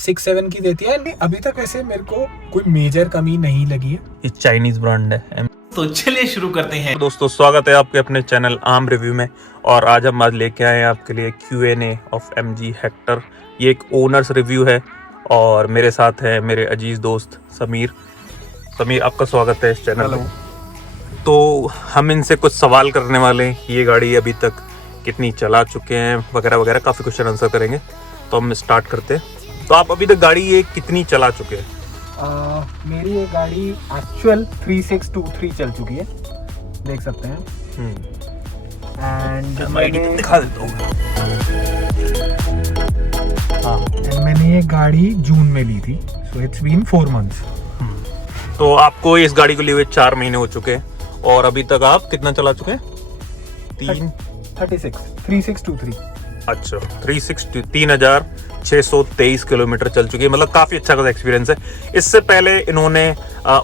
6-7 की देती है। नहीं, अभी तक वैसे मेरे को कोई मेजर कमी नहीं लगी है। ये चाइनीज ब्रांड है। तो चलिए शुरू करते हैं। दोस्तों स्वागत है आपके अपने चैनल आम रिव्यू में। और आज हम लेके आए हैं आपके लिए Q&A ऑफ MG हेक्टर। ये एक ओनर्स रिव्यू है और मेरे साथ है मेरे अजीज दोस्त समीर। समीर, आपका स्वागत है इस चैनल में। तो हम इनसे कुछ सवाल करने वाले हैं कि ये गाड़ी अभी तक कितनी चला चुके हैं वगैरह वगैरह, काफ़ी क्वेश्चन आंसर करेंगे। तो हम स्टार्ट करते हैं। तो आप अभी तक गाड़ी ये कितनी चला चुके हैं? मेरी ये गाड़ी एक्चुअल 3623 चल चुकी है, देख सकते हैं। एंड मैंने दिखा देता हूँ। मैंने ये गाड़ी जून में ली थी, सो इट्स बीन 4 मंथ्स। तो आपको इस गाड़ी को लिए हुए 4 महीने हो चुके हैं और अभी तक आप कितना चला चुके हैं? 3623। अच्छा, 3623 किलोमीटर चल चुकी है। मतलब काफी अच्छा खासा एक्सपीरियंस है। इससे पहले इन्होंने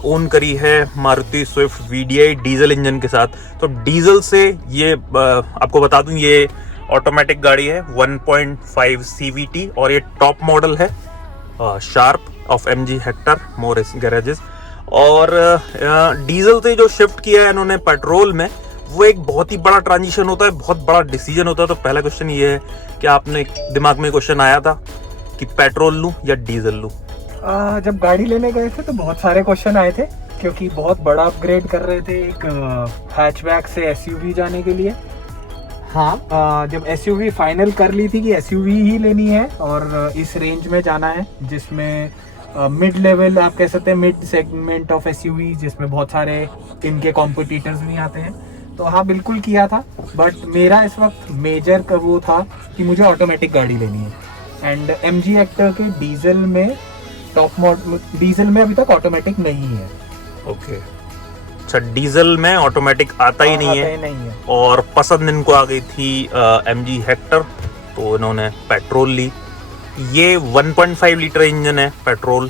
ओन करी है Maruti Swift VDI diesel engine के साथ। तो डीजल से ये आपको बता दूं, ये ऑटोमेटिक गाड़ी है 1.5 CVT और ये टॉप मॉडल है sharp of MG Hector more garages. और डीजल से जो शिफ्ट किया है इन्होंने पेट्रोल में, वो एक बहुत ही बड़ा ट्रांजिशन होता है, बहुत बड़ा डिसीजन होता है। तो पहला क्वेश्चन ये है कि आपने दिमाग में क्वेश्चन आया था कि पेट्रोल लूं या डीजल लूं? जब गाड़ी लेने गए थे तो बहुत सारे क्वेश्चन आए थे, क्योंकि बहुत बड़ा अपग्रेड कर रहे थे एक हैचबैक से SUV जाने के लिए। हाँ, जब SUV फाइनल कर ली थी कि SUV ही लेनी है और इस रेंज में जाना है, जिसमें मिड लेवल आप कह सकते हैं, मिड सेगमेंट ऑफ SUV, जिसमें बहुत सारे इनके कॉम्पिटिटर्स भी आते हैं। तो हाँ, बिल्कुल किया था। बट मेरा इस वक्त मेजर का वो था कि मुझे ऑटोमेटिक गाड़ी लेनी है। एंड MG हेक्टर के डीजल में टॉप मॉडल डीजल में अभी तक ऑटोमेटिक नहीं है। ओके, अच्छा, डीजल में ऑटोमेटिक आता ही नहीं है। और पसंद इनको आ गई थी MG हेक्टर, तो इन्होंने पेट्रोल ली। ये 1.5 लीटर इंजन है पेट्रोल,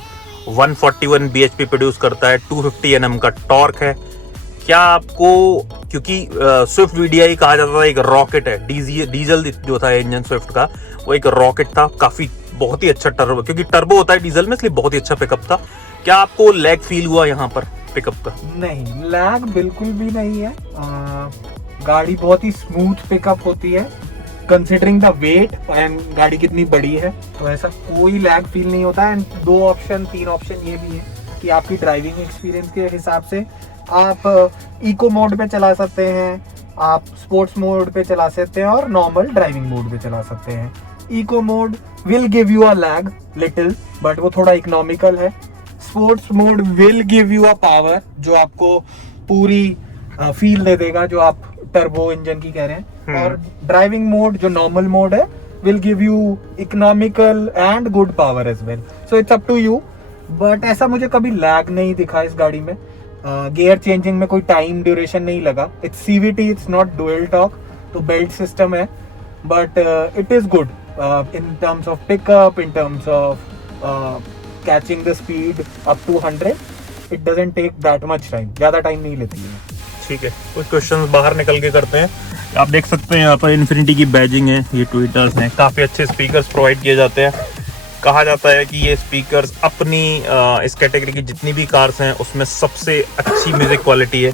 141 bhp प्रोड्यूस करता है, 250 Nm का टॉर्क है। क्या आपको, क्योंकि स्विफ्ट VDI कहा जाता था एक रॉकेट है, डीजल जो था इंजन स्विफ्ट का, वो एक रॉकेट था, काफी बहुत ही अच्छा टर्बो, क्योंकि टर्बो होता है डीजल में, इसलिए बहुत ही अच्छा पिकअप था। क्या आपको लैग फील हुआ यहाँ पर पिकअप का? नहीं, लैग बिल्कुल भी नहीं है। गाड़ी बहुत ही स्मूथ पिकअप होती है कंसिडरिंग द वेट एंड गाड़ी कितनी बड़ी है, तो ऐसा कोई लैग फील नहीं होता है। एंड 3 ऑप्शन ये भी है कि आपकी ड्राइविंग एक्सपीरियंस के हिसाब से आप इको मोड पे चला सकते हैं, आप स्पोर्ट्स मोड पे चला सकते हैं और नॉर्मल ड्राइविंग मोड पे चला सकते हैं। Eco mode will give you a lag little, but वो थोड़ा इकोनॉमिकल है। Sports mode will give you a power, जो आपको पूरी फील दे देगा, जो आप टर्बो इंजन की कह रहे हैं। और ड्राइविंग मोड जो नॉर्मल मोड है will give you economical and good power as well. So it's up to you. But ऐसा मुझे कभी लैग नहीं दिखा इस गाड़ी में। गियर चेंजिंग में कोई टाइम ड्यूरेशन नहीं लगा। It's CVT, it's not dual torque, तो बेल्ट सिस्टम है। But it is good in terms of pickup, in terms of catching the speed up to 100। It doesn't take that much time, ज़्यादा time नहीं लेती है। ठीक है, कुछ questions बाहर निकल के करते हैं। आप देख सकते हैं यहाँ पर इन्फिनिटी की बैजिंग है, ये ट्विटर्स हैं, काफ़ी अच्छे स्पीकर्स प्रोवाइड किए जाते हैं। कहा जाता है कि ये स्पीकर्स अपनी इस कैटेगरी की जितनी भी कार्स हैं उसमें सबसे अच्छी म्यूजिक क्वालिटी है।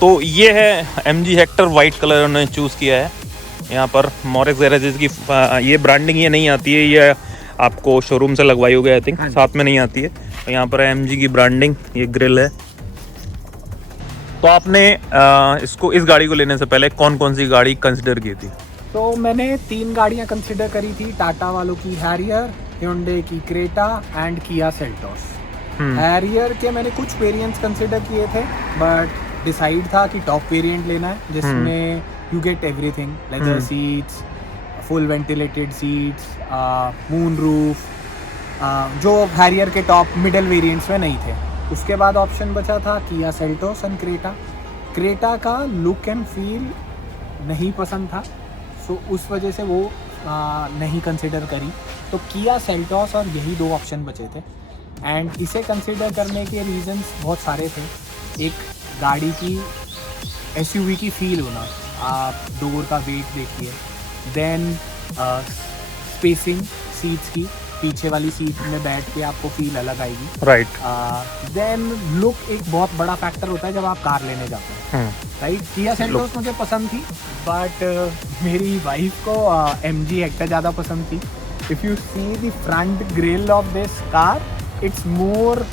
तो ये है MG हेक्टर, वाइट कलर उन्होंने चूज़ किया है। यहाँ पर मॉरिस गैरेजेस की ये ब्रांडिंग ये नहीं आती है, ये आपको शोरूम से लगवाई होगी, आई थिंक साथ में नहीं आती है। तो यहाँ पर MG की ब्रांडिंग, ये ग्रिल है। तो आपने इस गाड़ी को लेने से पहले कौन कौन सी गाड़ी कंसिडर की थी? तो मैंने 3 गाड़ियाँ कंसिडर करी थी। टाटा वालों की हैरियर, Hyundai की Creta and Kia Seltos. Harrier के मैंने कुछ वेरिएंट्स कंसिडर किए थे, बट डिसाइड था कि टॉप वेरिएंट लेना है, जिसमें you get everything, leather seats, full ventilated seats, moon roof, जो हैरियर के टॉप मिडल वेरिएंट्स में नहीं थे। उसके बाद ऑप्शन बचा था Kia Seltos and Creta. Creta का लुक एंड फील नहीं पसंद था, सो उस वजह से वो नहीं कंसिडर करी। तो किया सेल्टोस और यही 2 ऑप्शन बचे थे। एंड इसे कंसिडर करने के रीजंस बहुत सारे थे। एक, गाड़ी की SUV की फील होना, आप डोर का वेट देखिए, देन स्पेसिंग सीट्स की, पीछे वाली सीट में बैठ के आपको फील अलग आएगी। राइट। देन लुक एक बहुत बड़ा फैक्टर होता है जब आप कार लेने जाते हैं, राइट। किया सेल्टोस मुझे पसंद थी, बट मेरी वाइफ को MG हेक्टर ज़्यादा पसंद थी। If you see the front grill of this car, it's more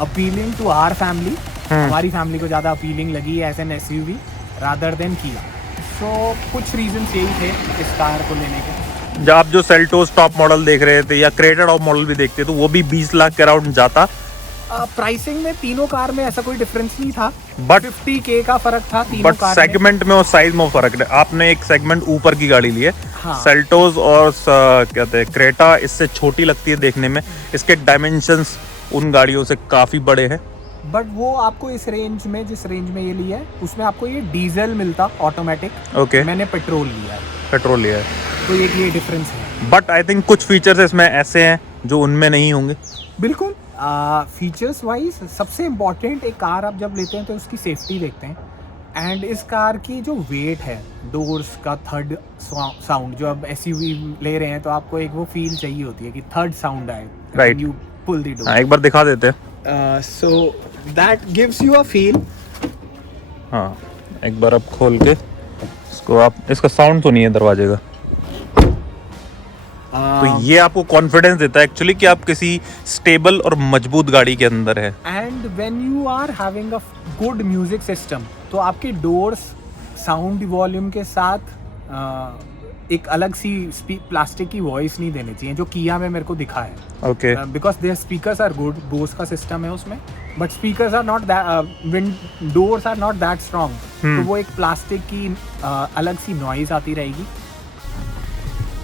appealing to our family. हमारी फैमिली को ज़्यादा अपीलिंग लगी है as an SUV rather than किया। सो कुछ रीजंस यही थे इस कार को लेने के। जब आप जो सेल्टोस टॉप मॉडल देख रहे थे या क्रेटा टॉप मॉडल भी देखते तो वो भी 20 लाख के अराउंड जाता। प्राइसिंग में तीनों कार में ऐसा कोई डिफरेंस नहीं था, बट 50K का फर्क था तीनों बट कार सेगमेंट में और साइज में फर्क है। आपने एक सेगमेंट ऊपर की गाड़ी ली है। हाँ। सेल्टोस और कहते हैं क्रेटा इससे छोटी लगती है देखने में। इसके डायमेंशंस उन गाड़ियों से काफी बड़े हैं। बट वो आपको इस रेंज में, जिस रेंज में ये लिया है उसमें आपको ये डीजल मिलता ऑटोमेटिक। ओके। मैंने पेट्रोल लिया है, पेट्रोल लिया है, तो ये डिफरेंस है। बट आई थिंक कुछ फीचर्स इसमें ऐसे हैं जो उनमें नहीं होंगे। बिल्कुल। फीचर्स वाइज सबसे इम्पॉर्टेंट, एक कार आप जब लेते हैं तो उसकी सेफ्टी देखते हैं। एंड इस कार की जो वेट है, डोर्स का थर्ड साउंड, जो अब SUV ले रहे हैं तो आपको एक वो फील चाहिए होती है कि थर्ड साउंड आए। Right. You pull the door. एक बार दिखा देते हैं। So that gives you a feel. हाँ, एक बार आप खोल के इसको, आप इसका साउंड तो नहीं है दरवाजे का, तो ये आपको कॉन्फिडेंस देता है एक्चुअली कि आप किसी स्टेबल और मजबूत गाड़ी के अंदर है। And when you are having a good music system, तो आपके डोर्स साउंड वॉल्यूम के साथ एक अलग सी प्लास्टिक की वॉइस नहीं देनी चाहिए, जो किया में मेरे को दिखा है। Okay. Because their speakers are good, Bose का सिस्टम है उसमें, but speakers are not that, doors are not that strong, तो वो एक प्लास्टिक की अलग सी नॉइज आती रहेगी।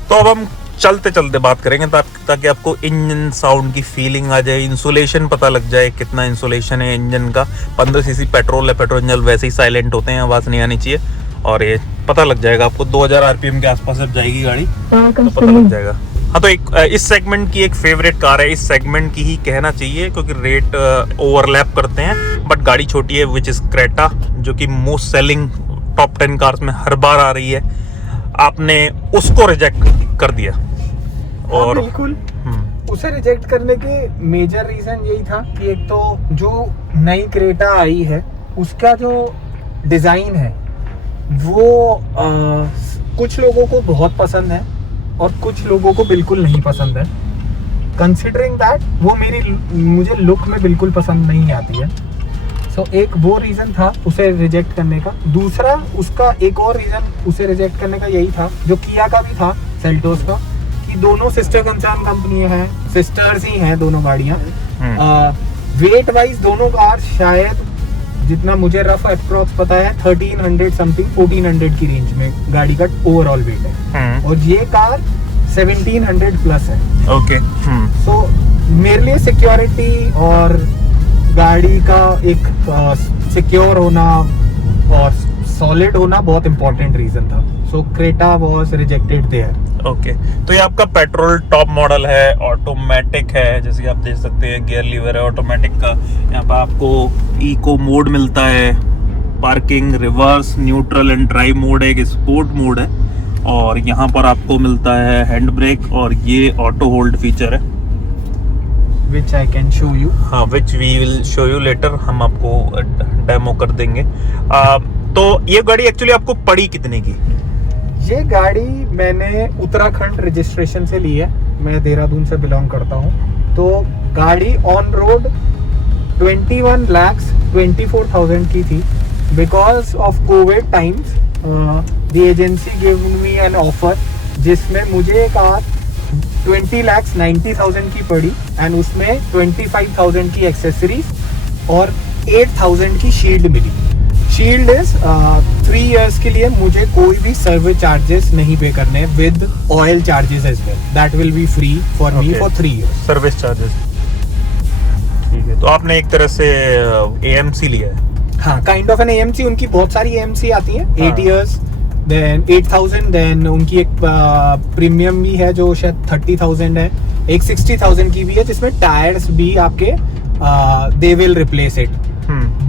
तो अब हम चलते चलते बात करेंगे ताकि आपको इंजन साउंड की फीलिंग आ जाए, इंसुलेशन पता लग जाए कितना इंसुलेशन है इंजन का। 15 सीसी पेट्रोल है, पेट्रोल इंजन वैसे ही साइलेंट होते हैं, आवाज़ नहीं आनी चाहिए, और ये पता लग जाएगा आपको। 2000 RPM के आसपास जब जाएगी गाड़ी तो पता लग जाएगा। हाँ, तो एक इस सेगमेंट की एक फेवरेट कार है, इस सेगमेंट की ही कहना चाहिए क्योंकि रेट ओवरलैप करते हैं, बट गाड़ी छोटी है, विच इज क्रेटा, जो कि मोस्ट सेलिंग टॉप 10 कार्स में हर बार आ रही है। आपने उसको रिजेक्ट कर दिया। और बिल्कुल, उसे रिजेक्ट करने के मेजर रीजन यही था कि एक तो जो नई क्रेटा आई है उसका जो डिजाइन है वो कुछ लोगों को बहुत पसंद है और कुछ लोगों को बिल्कुल नहीं पसंद है। कंसिडरिंग दैट वो मुझे लुक में बिल्कुल पसंद नहीं आती है। सो एक वो रीज़न था उसे रिजेक्ट करने का। दूसरा उसका एक और रीज़न उसे रिजेक्ट करने का यही था, जो किया का भी था सेल्टोस का, कि दोनों सिस्टर कंसर्न कंपनी हैं, सिस्टर्स ही हैं दोनों गाड़ियाँ। वेट वाइज दोनों कार शायद, जितना मुझे रफ अप्रॉक्स पता है, 1300 समथिंग 1400 की रेंज में गाड़ी का ओवरऑल वेट है, और ये कार 1700 प्लस है। ओके। सो मेरे लिए सिक्योरिटी और गाड़ी का एक सिक्योर होना और सॉलिड होना बहुत इंपॉर्टेंट रीजन था। So Creta was rejected there. Okay, तो ये आपका पेट्रोल टॉप मॉडल है, ऑटोमेटिक है, जैसे कि आप देख सकते हैं गियर लीवर है ऑटोमेटिक का। यहाँ पर आपको इको मोड मिलता है, parking, reverse, neutral and drive mode है, एक स्पोर्ट मोड है, और यहाँ पर आपको मिलता है हैंड ब्रेक, और ये ऑटो होल्ड फीचर है, which I can show you. हाँ, which we will show you later, हम आपको डेमो कर देंगे। तो ये गाड़ी एक्चुअली आपको पड़ी कितने की? ये गाड़ी मैंने उत्तराखंड रजिस्ट्रेशन से ली है, मैं देहरादून से बिलोंग करता हूँ। तो गाड़ी ऑन रोड 21,24,000 की थी। Because of Covid times the agency give me an offer जिसमें मुझे कार 20,90,000 की पड़ी, एंड उसमें 25,000 की एक्सेसरीज और 8,000 की शील्ड मिली। शील्ड इज 3 इयर्स के लिए मुझे कोई भी सर्विस चार्जेस नहीं पे करने, with oil charges as well, that will be free for me for 3 years. Service charges, ठीक है। तो आपने एक तरह से AMC लिया है। हाँ, काइंड ऑफ एन AMC। उनकी बहुत सारी AMC आती हैं, 8 इयर्स, देन 8,000, देन उनकी एक प्रीमियम भी है जो शायद 30,000 है, एक 60,000 की भी है जिसमें टायर्स भी आपके they will replace it.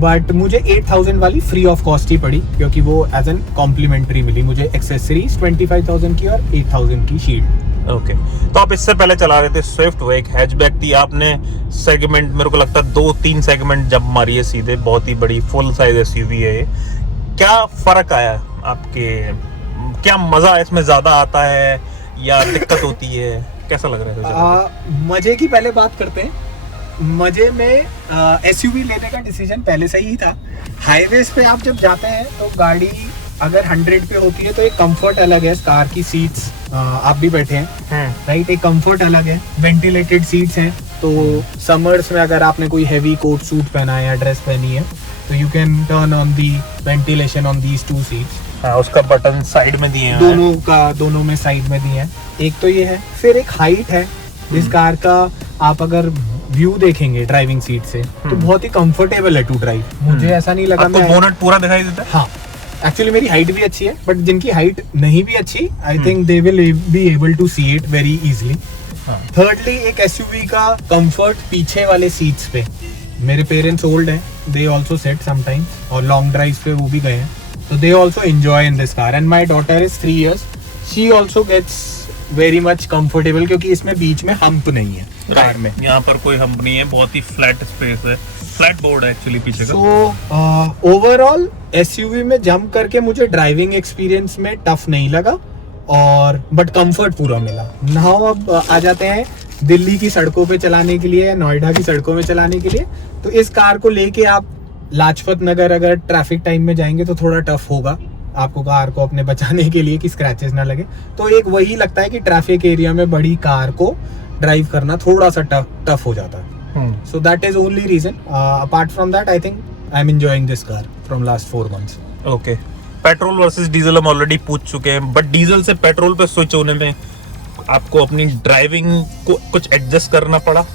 But मुझे 8,000 वाली फ्री ऑफ कॉस्ट ही पड़ी, क्योंकि वो एज एन कॉम्प्लीमेंट्री मिली मुझे एक्सेसरीज 25,000 की और 8,000 की शील्ड। ओके, तो आप इससे पहले चला रहे थे स्विफ्ट, वो एक हैचबैक थी, आपने सेगमेंट, मेरे को लगता है 2-3 सेगमेंट जब मारी है सीधे, बहुत ही बड़ी फुल साइज एसयूवी है ये। क्या फर्क आया आपके, क्या मजा इसमें ज्यादा आता है या दिक्कत होती है, कैसा लग रहा है? मजे की पहले बात करते हैं। मजे में एसयूवी लेने का डिसीजन पहले से ही था। हाईवेज पे आप जब जाते हैं तो गाड़ी अगर 100 पे होती है तो एक कंफर्ट अलग है, कार की सीट्स, आप भी बैठे हैं राइट, एक कंफर्ट अलग है, वेंटिलेटेड सीट्स हैं। तो समर्स में अगर आपने कोई हैवी कोट सूट पहना है या ड्रेस पहनी है तो you can turn on the ventilation on these 2 seats. उसका बटन साइड में दिए हैं, दोनों में साइड में दिए हैं। एक तो ये है, फिर एक हाइट है जिस कार का आप अगर व्यू देखेंगे ड्राइविंग सीट से तो बहुत ही कंफर्टेबल है टू ड्राइव। मुझे ऐसा नहीं लगा, आपको बोनट पूरा दिखाई देता है? हाँ, एक्चुअली मेरी हाइट भी अच्छी है, बट जिनकी हाइट नहीं भी अच्छी, I think they will be able to see it very easily. Thirdly, एक एसयूवी का कंफर्ट पीछे वाले सीट्स पे, मेरे पेरेंट्स ओल्ड हैं, दे आल्सो सेट समटाइम्स, और लॉन्ग ड्राइव पे वो भी गए हैं, तो they also enjoy in this car. And my daughter is 3 years, she also gets very much comfortable, क्योंकि इसमें बीच में हम्प नहीं है कार में। यहाँ पर कोई हम्प नहीं है, बहुत ही फ्लैट स्पेस है, फ्लैट बोर्ड है एक्चुअली पीछे का। सो ओवरऑल एसयूवी में जंप करके मुझे ड्राइविंग एक्सपीरियंस में टफ नहीं लगा, और बट कंफर्ट पूरा मिला। नाउ अब आ जाते हैं दिल्ली की सड़कों पे चलाने के लिए, नोएडा की सड़कों में चलाने के लिए। तो इस कार को लेके आप लाजपत नगर अगर ट्रैफिक टाइम में जाएंगे तो थोड़ा टफ होगा आपको कार को अपने बचाने के लिए कि स्क्रैचेस ना लगे। तो एक वही लगता है कि ट्रैफिक एरिया में बड़ी कार को ड्राइव करना थोड़ा सा टफ हो जाता है। So that is only reason. Apart from that I think I am enjoying this car from last 4 months। Okay, petrol versus diesel हम ऑलरेडी पूछ चुके हैं, बट डीजल से पेट्रोल पे स्विच होने में आपको अपनी ड्राइविंग को कुछ एडजस्ट करना पड़ा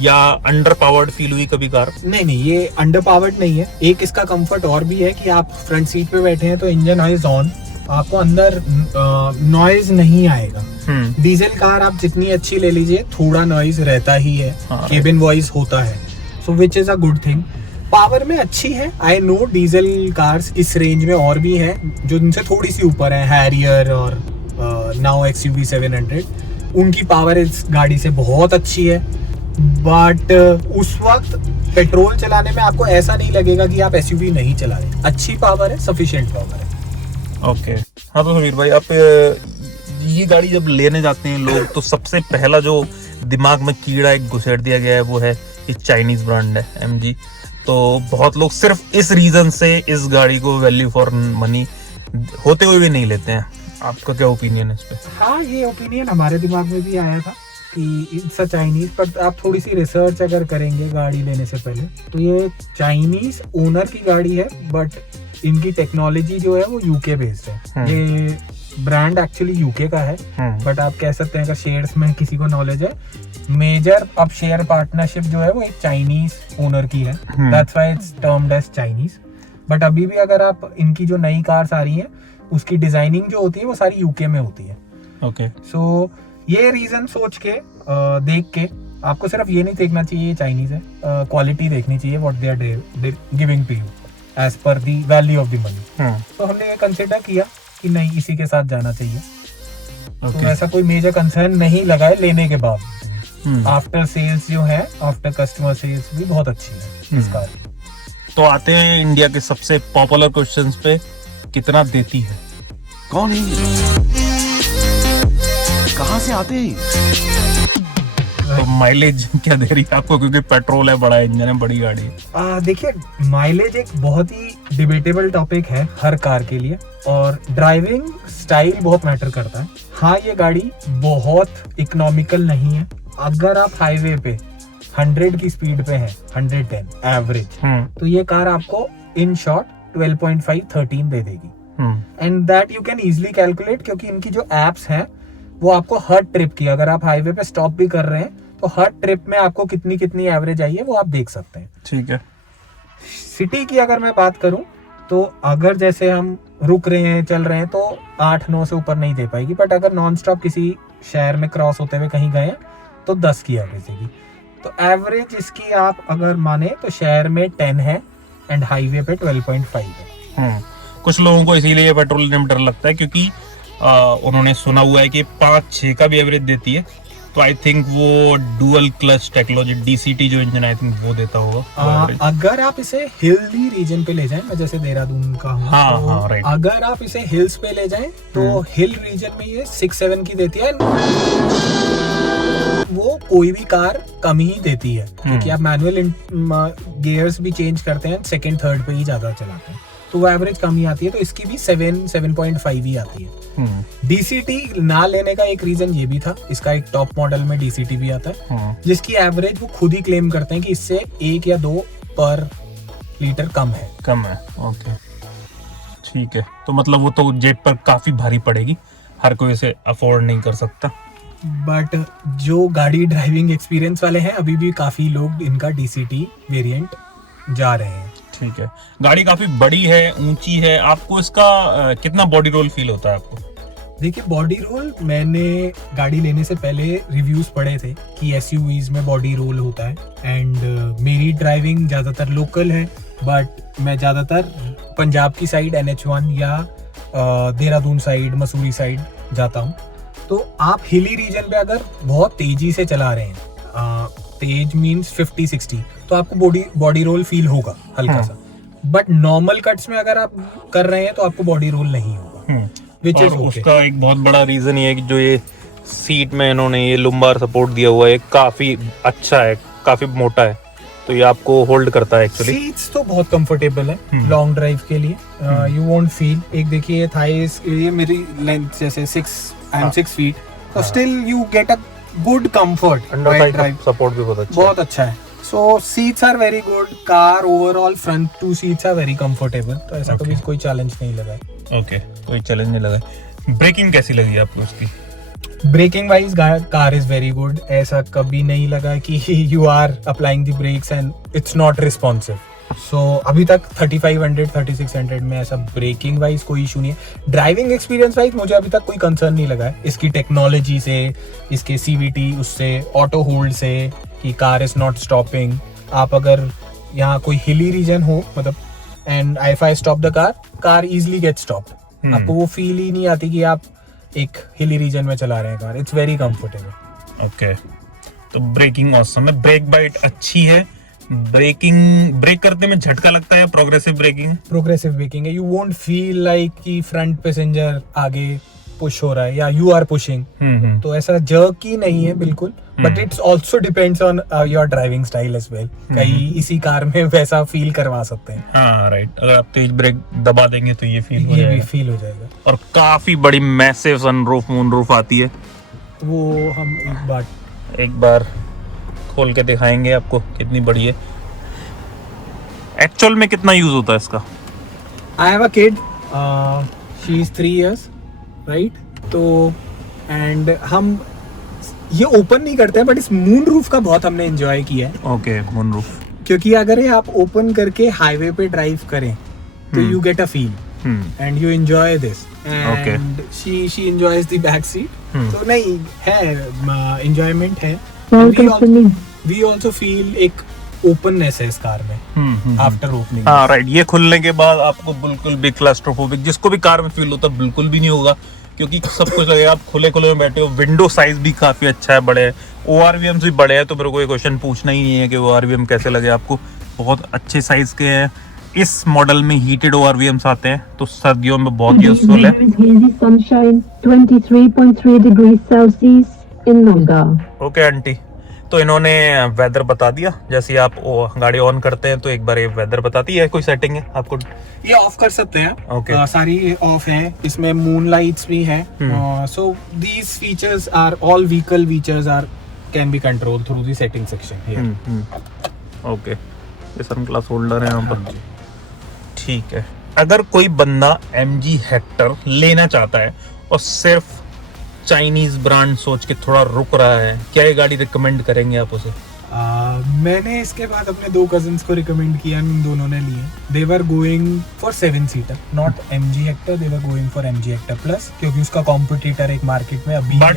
या अंडर पावर्ड फील हुई कभी कार? नहीं, ये अंडर पावर्ड नहीं है। एक इसका कंफर्ट और भी है कि आप फ्रंट सीट पे बैठे हैं तो इंजन इज ऑन, आपको अंदर नॉइज नहीं आएगा। डीजल कार आप जितनी अच्छी ले लीजिए, थोड़ा नॉइज रहता ही है, केबिन वॉइस होता है, so which is a good thing. Power में अच्छी है, आई नो डीजल कार्स इस रेंज में और भी हैं जो इनसे थोड़ी सी ऊपर है, हैरियर और नाउ एक्सयूवी 700, उनकी पावर इस गाड़ी से बहुत अच्छी है। बट उस वक्त पेट्रोल चलाने में आपको ऐसा नहीं लगेगा कि आप एसयूवी नहीं चला रहे, अच्छी पावर है, सफिशिएंट पावर है। ओके, हाँ तो समीर भाई, आप ये गाड़ी जब लेने जाते हैं लोग तो सबसे पहला जो दिमाग में कीड़ा एक घुसेड़ दिया गया है वो है ये चाइनीज ब्रांड है MG। तो बहुत लोग सिर्फ इस रीजन से इस गाड़ी को वैल्यू फॉर मनी होते हुए भी नहीं लेते हैं। आपका क्या ओपिनियन है इस पे? हाँ, ये ओपिनियन हमारे दिमाग में भी आया था कि इट्स अ चाइनीज, पर आप थोड़ी सी रिसर्च अगर करेंगे गाड़ी लेने से पहले तो ये चाइनीज ओनर की गाड़ी है, बट इनकी टेक्नोलॉजी जो है वो यूके बेस्ड है। ये ब्रांड एक्चुअली यूके का है, बट आप कह सकते हैं अगर शेयर्स में किसी को नॉलेज है, मेजर अब शेयर पार्टनरशिप जो है वो एक चाइनीज ओनर की है, that's why it's termed as Chinese. But अभी भी अगर आप इनकी जो नई कार्स आ रही हैं उसकी डिजाइनिंग जो होती है वो सारी यूके में होती है। ओके, सो ये रीजन सोच के देख के आपको सिर्फ ये नहीं देखना चाहिए ये चाइनीज है, क्वालिटी देखनी चाहिए what they are giving to you as per the value of the money. तो हमने ये कंसिडर किया कि नहीं, इसी के साथ जाना चाहिए। तो ऐसा कोई मेजर कंसर्न नहीं लगा है लेने के बाद। आफ्टर सेल्स जो है, आफ्टर कस्टमर सेल्स भी बहुत अच्छी है इस कार की। तो आते हैं इंडिया के सबसे पॉपुलर क्वेश्चंस पे, कितना देती है? कौन है ये? कहाँ से आते हैं? तो माइलेज क्या दे रही है आपको, क्योंकि पेट्रोल है, बड़ा इंजन है, बड़ी गाड़ी है? देखिए, माइलेज एक बहुत ही डिबेटेबल टॉपिक है हर कार के लिए, और ड्राइविंग स्टाइल बहुत मैटर करता है। हाँ, ये गाड़ी बहुत इकोनॉमिकल नहीं है। अगर आप हाईवे पे 100 की स्पीड पे है, 110 एवरेज, तो ये कार आपको इन शॉर्ट 12.5-13 दे देगी। And that you can easily calculate, क्योंकि इनकी जो एप्स हैं वो आपको हर ट्रिप की, अगर आप हाईवे पे स्टॉप भी कर रहे हैं तो हर ट्रिप में आपको कितनी एवरेज आई है वो आप देख सकते हैं। ठीक है। सिटी की अगर मैं बात करूं तो अगर जैसे हम रुक रहे हैं, चल रहे हैं, तो 8-9 से ऊपर नहीं दे पाएगी, बट अगर नॉन स्टॉप किसी शहर में क्रॉस होते हुए कहीं गए तो 10 की एवरेज देगी। तो एवरेज इसकी आप अगर माने तो शहर में 10 है एंड हाईवे पे 12.5 है। कुछ लोगों को इसीलिए पेट्रोल लेने में डर लगता है, क्योंकि उन्होंने सुना हुआ है कि 5-6 का भी एवरेज देती है। तो आई थिंक वो डुअल क्लच टेक्नोलॉजी DCT जो इंजन आई थिंक वो देता होगा। अगर आप इसे हिली रीजन पे ले जाएं, मैं जैसे देहरादून का हूँ, हाँ, तो हाँ, right. अगर आप इसे हिल्स पे ले जाएं तो हिल रीजन में ये 6-7 की देती है। वो कोई भी कार कम ही देती है क्योंकि आप मैनुअल गियर्स भी चेंज करते हैं, सेकंड थर्ड पे ही ज्यादा चलाते हैं, तो वो एवरेज कम ही आती है। तो इसकी भी 7.5 ही आती है। DCT ना लेने का एक रीजन ये भी था, इसका एक टॉप मॉडल में DCT भी आता है जिसकी एवरेज वो खुद ही क्लेम करते हैं कि इससे 1 या 2 पर लीटर कम है। ओके, ठीक है। तो मतलब वो तो जेब पर काफी भारी पड़ेगी, हर कोई इसे अफोर्ड नहीं कर सकता। बट जो गाड़ी ड्राइविंग एक्सपीरियंस वाले हैं, अभी भी काफी लोग इनका DCT वेरिएंट जा रहे हैं। ठीक है, गाड़ी काफी बड़ी है, ऊंची है। आपको इसका कितना बॉडी रोल फील होता है आपको? देखिए, बॉडी रोल मैंने गाड़ी लेने से पहले रिव्यूज पढ़े थे कि SUVs में बॉडी रोल होता है, एंड मेरी ड्राइविंग ज्यादातर लोकल है, बट मैं ज्यादातर पंजाब की साइड NH1 या देहरादून साइड, मसूरी साइड जाता हूँ। तो आप हिली रीजन पे अगर बहुत तेजी से चला रहे हैं, तेज मीन्स 50-60, तो आपको बॉडी रोल फील होगा हल्का सा। बट नॉर्मल कट्स में अगर आप कर रहे हैं तो आपको बॉडी रोल नहीं होगा, विच इज ओके। उसका एक बहुत बड़ा रीजन ये है कि जो ये सीट में इन्होंने ये लुम्बार सपोर्ट दिया हुआ है, काफी अच्छा है, काफी मोटा है, तो ये आपको होल्ड करता है एक्चुअली। सीट्स तो बहुत कंफर्टेबल है लॉन्ग ड्राइव के लिए। यू वोंट फील, एक देखिए थाइस, ये मेरी लेंथ जैसे 6 फीट, तो still you get a good comfort. Drive support भी बहुत अच्छा है। So seats are very good. Car overall front 2 seats are very comfortable, तो ऐसा कभी कोई चैलेंज नहीं लगा है। ओके, कोई चैलेंज नहीं लगा। ब्रेकिंग कैसी लगी आपको उसकी? Braking wise car is very good. ऐसा कभी नहीं लगा कि you are applying the brakes and it's not responsive. So अभी तक 3500-3600 में ऐसा ब्रेकिंग वाइज कोई इशू नहीं है। ड्राइविंग एक्सपीरियंस वाइज मुझे अभी तक कोई कंसर्न नहीं लगा है इसकी टेक्नोलॉजी से, इसके CVT, उससे ऑटो होल्ड से कि कार इज नॉट स्टॉपिंग। आप अगर यहाँ कोई हिली रीजन हो, मतलब and if I stop the car easily get stopped. आपको वो फील ही नहीं आती कि आप एक हिली रीजन में चला रहे हैं car. It's very comfortable. Okay, तो ब्रेकिंग ऑसम है, ब्रेक बाइट अच्छी है। ब्रेक करते में झटका लगता है? प्रोग्रेसिव ब्रेकिंग है। यू वोंट फील लाइक कि फ्रंट पैसेंजर आगे पुश हो रहा है या यू आर पुशिंग, तो ऐसा जर्क ही नहीं है बिल्कुल। But it's also depends on your driving style as well. कई इसी कार में वैसा फील करवा सकते हैं। हाँ, राइट। अगर आप तेज ब्रेक दबा देंगे तो ये फील हो जाएगा। और काफी बड़ी मैसिव सनरूफ, मूनरूफ आती है। वो हम एक बार खोल के दिखाएंगे आपको कितनी बड़ी है। एक्चुअल में कितना यूज होता है इसका? I have a kid, she is 3 years, right? तो एंड हम ये ओपन नहीं करते हैं, बट इस मून रूफ का बहुत हमने एंजॉय किया है। ओके, मून रूफ, क्योंकि अगर ये आप ओपन करके हाईवे पे ड्राइव करें तो you get a feel and you enjoy this, and she enjoys the back seat. तो नहीं है, एंजॉयमेंट है। वी ऑल्सो फील एक ओपननेस है इस कार में आफ्टर ओपनिंग। हाँ, राइट। ये खुलने के बाद आपको बिल्कुल भी क्लस्ट्रोफोबिक, जिसको भी कार में फील होता है, बिल्कुल भी नहीं होगा, क्योंकि सब कुछ लगेगा आप खुले में बैठे हो। विंडो साइज भी काफी अच्छा है, बड़े है। ORVMs भी बड़े हैं, तो मेरे को ये क्वेश्चन पूछना ही नहीं है कि ORVM कैसे लगे आपको। बहुत अच्छे साइज के हैं। इस मॉडल में हीटेड ORVMs आते हैं, तो सर्दियों में बहुत यूजफुल है। ओके आंटी, तो इन्होंने वेदर बता दिया। जैसे आप गाड़ी ऑन करते हैं तो एक बार ये वेदर बताती है। कोई सेटिंग है आपको? ये ऑफ कर सकते हैं। Okay. सारी ऑफ है। इसमें मून लाइट्स भी है। So these features are all vehicle features are can be control through the setting section. Okay, ये सनग्लास होल्डर है यहाँ पर। ठीक है, अगर कोई बंदा MG हेक्टर लेना चाहता है और सिर्फ चाइनीज ब्रांड सोच के थोड़ा रुक रहा है, क्या ये गाड़ी रिकमेंड करेंगे आप उसे? मैंने इसके बाद अपने 2 कजिन्स को रिकमेंड किया, उन दोनों ने लिए। They were going for 7-seater, not MG Hector, they were going for MG Hector plus, क्योंकि उसका कॉम्पिटिटर एक मार्केट में अभी बट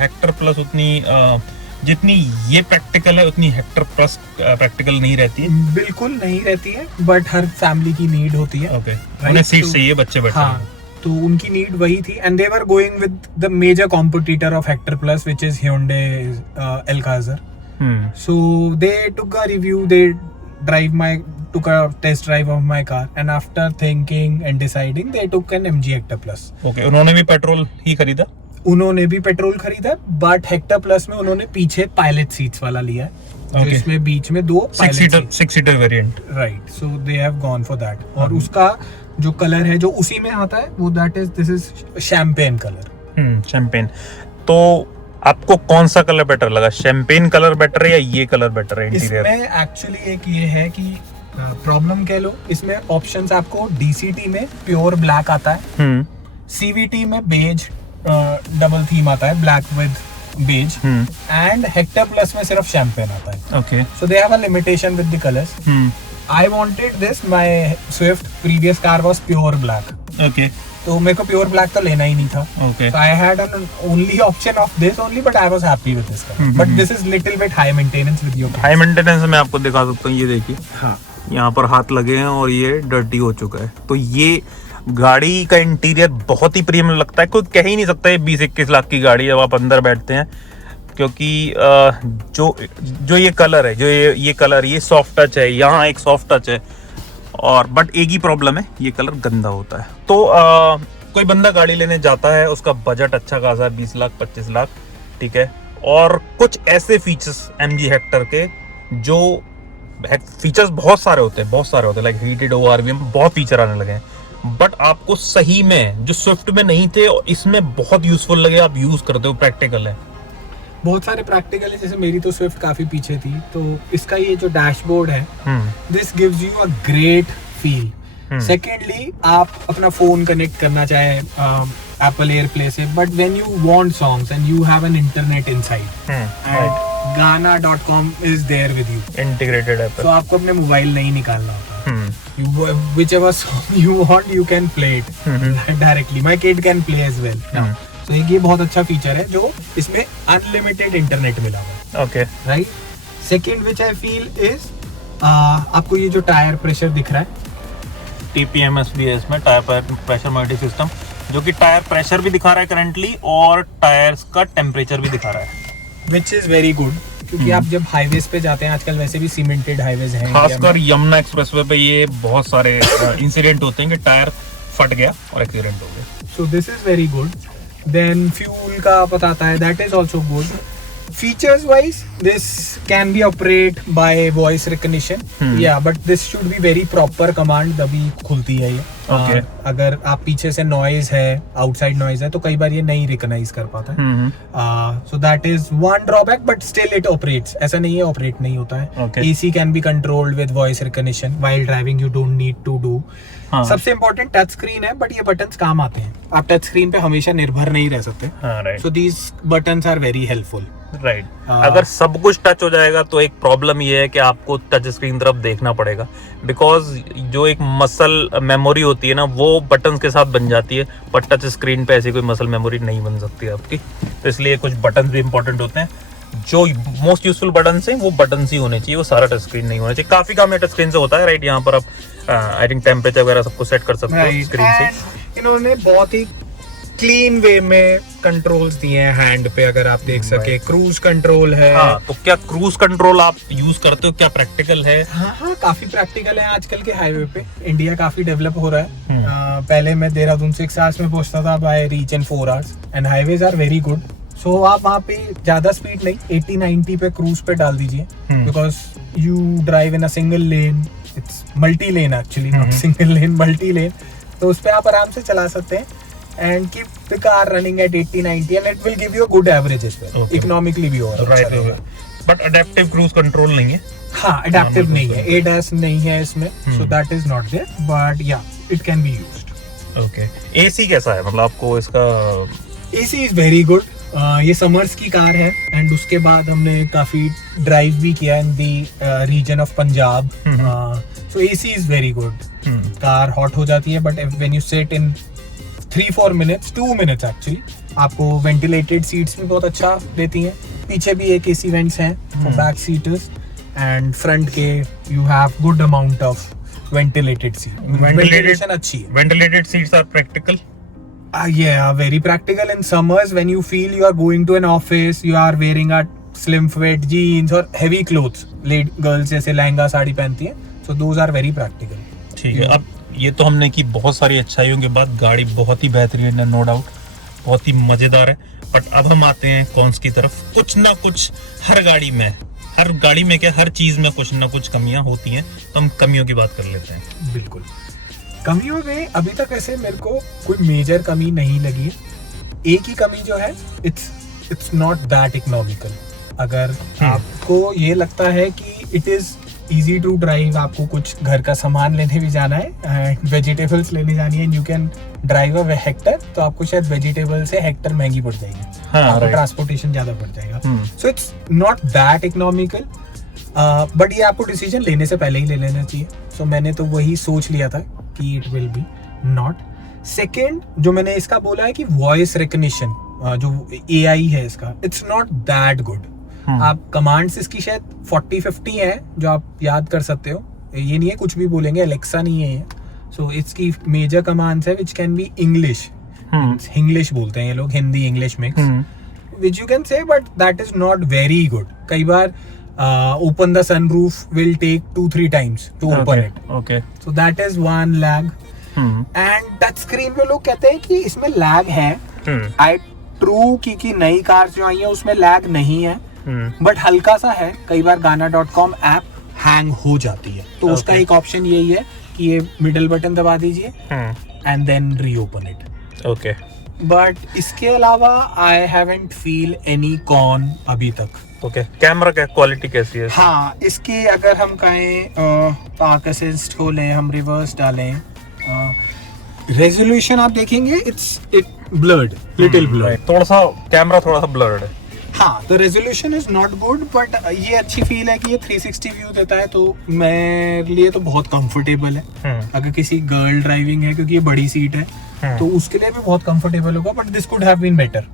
हेक्टर प्लस उतनी जितनी ये प्रैक्टिकल है उतनी हेक्टर प्लस प्रैक्टिकल नहीं रहती है। बिल्कुल नहीं रहती है, बट हर फैमिली की नीड होती है। ओके, उन्हें सीट चाहिए, बच्चे बैठे। हाँ, तो उनकी नीड वही थी and they were going with the major competitor of Hector plus which is Hyundai Alcazar. So they took a review, they took a test drive of my car and after thinking and deciding they took an MG Hector Plus. Okay, उन्होंने भी petrol ही खरीदा? उन्होंने भी petrol खरीदा but Hector plus में उन्होंने पीछे pilot seats वाला लिया है जो Okay. इसमें बीच में 2 six seater variant. Right, so they have gone for that और उसका जो कलर है जो उसी में आता है वो this is champagne colour. Champagne. तो आपको कौन सा कलर बेटर लगा, शैंपेन कलर बेटर है या ये कलर बेटर है इंटीरियर? इसमें एक्चुअली एक ये है कि प्रॉब्लम कह लो, इसमें ऑप्शंस आपको DCT में प्योर ब्लैक आता है, CVT में बेज डबल थीम आता है, black with beige, and Hector plus में सिर्फ शैंपेन आता है। Okay, so they have a limitation with the colours. I wanted this, my Swift previous car was pure black, okay, तो मेरे को प्योर ब्लैक तो लेना ही नहीं था। Okay. So I had an only option of this only, but I was happy with this car. But this is little bit high maintenance with your car. High maintenance में आपको दिखा सकता हूँ, ये देखिए हाँ, यहाँ पर हाथ लगे हैं और ये डर्टी हो चुका है। तो ये गाड़ी का इंटीरियर बहुत ही प्रीमियम लगता है, कोई कह ही नहीं सकता ये 20-21 लाख की गाड़ी है जब आप अंदर बैठते हैं, क्योंकि जो ये कलर है, जो ये कलर, ये सॉफ्ट टच है, यहाँ एक सॉफ्ट टच है, और बट एक ही प्रॉब्लम है, ये कलर गंदा होता है। तो कोई बंदा गाड़ी लेने जाता है, उसका बजट अच्छा खासा 20 लाख 25 लाख, ठीक है, और कुछ ऐसे फीचर्स MG हेक्टर के, जो फीचर्स बहुत सारे होते हैं लाइक हीटेड ORVM, बहुत फीचर आने लगे हैं, बट आपको सही में जो स्विफ्ट में नहीं थे इसमें बहुत यूजफुल लगे, आप यूज करते हो, प्रैक्टिकल है। बहुत सारे प्रैक्टिकल है, जैसे मेरी तो स्विफ्ट काफी पीछे थी, तो इसका ये जो डैशबोर्ड है, this gives you a great feel. Secondly, आप अपना फोन कनेक्ट करना चाहे एप्पल एयरप्ले से, but when you want songs and you have an internet inside and गाना.com is there with you, integrated है, तो आपको अपने मोबाइल नहीं निकालना होता। Whichever song you want, you can play it directly. My kid can play as well. So ये बहुत अच्छा फीचर है जो इसमें अनलिमिटेड इंटरनेट मिला हुआ है। Okay, right. Second which I feel is आपको ये जो टायर प्रेशर दिख रहा है, TPMS भी है इसमें, टायर प्रेशर मॉनिटरिंग सिस्टम, जो कि टायर प्रेशर भी दिखा रहा है करंटली और टायर्स का टेम्परेचर भी दिखा रहा है, विच इज वेरी गुड, क्योंकि आप जब हाईवेज पे जाते हैं, आजकल वैसे भी सीमेंटेड हाईवेज हैं, खासकर यमुना एक्सप्रेसवे पे ये बहुत सारे इंसिडेंट होते हैं कि टायर फट गया और एक्सीडेंट हो गया। So this is very good. Then fuel का बताता है, that is also good. Features wise, this can be operate by voice recognition. Yeah, but this should be very proper command, तभी खुलती है ये। Okay. अगर आप पीछे से नॉइज है, आउटसाइड नॉइज है, तो कई बार ये नहीं रिकॉग्नाइज कर पाता है। So that is one drawback, but still it operates. ऐसा नहीं है ऑपरेट नहीं होता है। Okay. AC can be controlled with voice recognition. While driving, you don't need to do. सबसे इम्पोर्टेंट टच स्क्रीन है, बट ये बटन्स काम आते हैं, आप टच स्क्रीन पे हमेशा निर्भर नहीं रह सकते। Right, so these buttons are very helpful. Right. अगर सब कुछ टच हो जाएगा तो एक प्रॉब्लम ये है कि आपको टच स्क्रीन तरफ देखना पड़ेगा, बिकॉज जो एक मसल मेमोरी होती है ना, वो बटन्स के साथ बन जाती है, पर टच स्क्रीन पे ऐसी कोई मसल मेमोरी नहीं बन सकती आपकी, तो इसलिए कुछ बटन्स भी इंपॉर्टेंट होते हैं। जो मोस्ट यूजफुल बटन्स हैं वो बटन्स ही होने चाहिए, वो सारा टच स्क्रीन नहीं होना चाहिए। काफी काम टच स्क्रीन से होता है, राइट। यहाँ पर आप आई थिंक टेम्परेचर वगैरह सबको सेट कर सकते हो स्क्रीन से। इन्होंने बहुत ही क्लीन वे में कंट्रोल्स दिए हैं हैंड पे, अगर आप देख सके। क्रूज कंट्रोल है। हाँ, तो क्या क्रूज कंट्रोल आप यूज करते हो, क्या प्रैक्टिकल है? हाँ, काफी प्रैक्टिकल है आजकल के हाईवे पे। इंडिया काफी डेवलप हो रहा है। पहले मैं देहरादून से 6 आवर्स में पहुंचता था, by reach in 4 hours, and highways are very good. So आप वहाँ पे ज्यादा स्पीड नहीं, 80-90 पे क्रूज पे डाल दीजिए, because you drive in a single lane, it's multi lane actually, not single lane, multi lane, तो उस पे आप आराम से चला सकते हैं and keep the car running at 80-90 and it will give you a good average age well, economically भी और right. But adaptive cruise control नहीं है। हाँ, अडैप्टिव नहीं है, ADAS नहीं है इसमें, so that is not there, but yeah it can be used. Okay, AC कैसा है, मतलब आपको इसका? AC is very good. ये समर्स की कार है, एंड उसके बाद हमने काफी ड्राइव भी किया in the region of Punjab, so AC is very good. Car hot हो जाती है, but when you sit in 3-4 minutes, 2 minutes actually, आपको वेंटिलेटेड सीट्स भी बहुत अच्छा देती हैं। पीछे भी एक एसी वेंट्स हैं for back seaters, and front के you have good amount of ventilated seat, ventilation अच्छी है। Ventilated seats are practical? Yeah, very practical in summers when you feel you are going to an office, you are wearing a slim fit jeans or heavy clothes. Girls जैसे लहंगा साड़ी पहनती हैं, so those are very practical. ठीक है, अब ये तो हमने की बहुत सारी अच्छाइयों के बाद, गाड़ी बहुत ही बेहतरीन है, नो डाउट, बहुत ही मज़ेदार है। बट अब हम आते हैं कॉन्स की तरफ। कुछ ना कुछ हर गाड़ी में क्या, हर चीज़ में कुछ ना कुछ कमियां होती हैं, तो हम कमियों की बात कर लेते हैं। बिल्कुल, कमियों में अभी तक ऐसे मेरे को कोई मेजर कमी नहीं लगी है। एक ही कमी जो है, इट्स नॉट दैट इकोनॉमिकल। अगर आपको ये लगता है कि it is easy to drive, आपको कुछ घर का सामान लेने भी जाना है, वेजिटेबल्स लेने जानी है, you can drive a Hector, तो आपको शायद वेजिटेबल से हेक्टर महंगी पड़ जाएगी, आपको ट्रांसपोर्टेशन ज़्यादा पड़ जाएगा। So it's not that economical, but ये आपको डिसीजन लेने से पहले ही ले लेना चाहिए। सो मैंने तो वही सोच लिया था कि it will be not. Second, जो मैंने इसका बोला है कि वॉइस रिकग्निशन, जो AI है इसका, इट्स नॉट दैट गुड। आप कमांड्स इसकी शायद 40-50 है जो आप याद कर सकते हो, ये नहीं है कुछ भी बोलेंगे, एलेक्सा नहीं है। सो इसकी मेजर कमांड्स है which can be English, English बोलते हैं ये लोग, Hindi English mix, which you can say, but that is not very good. कई बार open the sunroof will take 2-3 times to open it, okay, so that is one lag. And touch screen पे लोग कहते हैं कि इसमें लैग है, आई true की नई कार जो आई है उसमें लैग नहीं है, बट हल्का सा है। कई बार गाना.com ऐप हैंग हो जाती है, तो उसका एक ऑप्शन यही है कि ये मिडल बटन दबा दीजिए and then reopen it. Okay, but इसके अलावा I haven't feel any con अभी तक। ओके, कैमरा का क्वालिटी कैसी है? हाँ, इसकी अगर हम कहें पार्क असिस्ट खोलें, हम रिवर्स डालें, रेजोल्यूशन आप देखेंगे इट ब्लर्ड, लिटिल ब्लर्ड, थोड़ा सा कैमरा थोड़ा सा ब्लर्ड है। हाँ, तो resolution is not good, but ये अच्छी फील है कि ये 360 व्यू देता है, तो मेरे लिए तो बहुत कंफर्टेबल है। अगर किसी गर्ल ड्राइविंग है, क्योंकि ये बड़ी सीट है, तो उसके लिए भी बहुत कंफर्टेबल होगा, but this could have been better.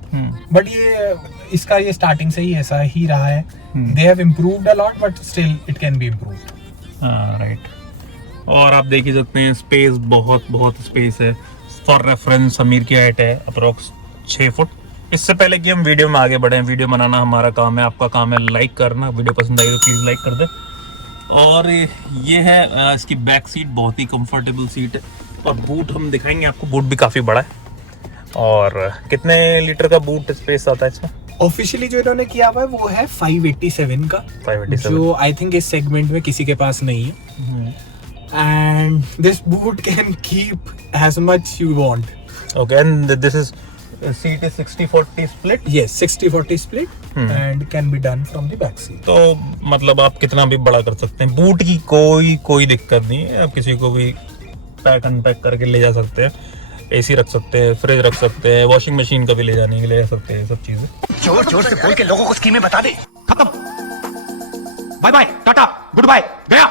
But ये इसका ये स्टार्टिंग से ही ऐसा ही रहा है। They have improved a lot, but still it can be improved. Right, और आप देख ही सकते हैं स्पेस, बहुत स्पेस है। फॉर रेफरेंस समीर की हाइट है अप्रोक्स 6 फुट। इससे पहले कि हम वीडियो में आगे बढ़ें, वीडियो बनाना हमारा काम है, आपका काम है लाइक करना। वीडियो पसंद आई तो प्लीज़ लाइक कर दें। और ये है इसकी बैक सीट, बहुत ही कंफर्टेबल सीट है। और बूट हम दिखाएंगे आपको, बूट भी काफ़ी बड़ा है। और कितने लीटर का बूट स्पेस आता है इसमें? ऑफिशियली जो इन्होंने किया हुआ है वो है 587 का, 587, जो आई थिंक इस सेगमेंट में किसी के पास नहीं है। And this boot can keep as much you want. Okay, and this is seat is 60-40 split? Yes, 60-40 split and can be done from the back seat. तो मतलब आप कितना भी बड़ा कर सकते हैं, बूट की कोई दिक्कत नहीं है। आप किसी को भी पैक अनपैक करके ले जा सकते हैं, एसी रख सकते हैं, फ्रिज रख सकते हैं, वॉशिंग मशीन का भी ले जाने के लिए ले जा सकते हैं, सब चीजें। जोर से बोल के लोगों को स्कीमें बता दे। खत्म, bye bye, tata, good bye, गया।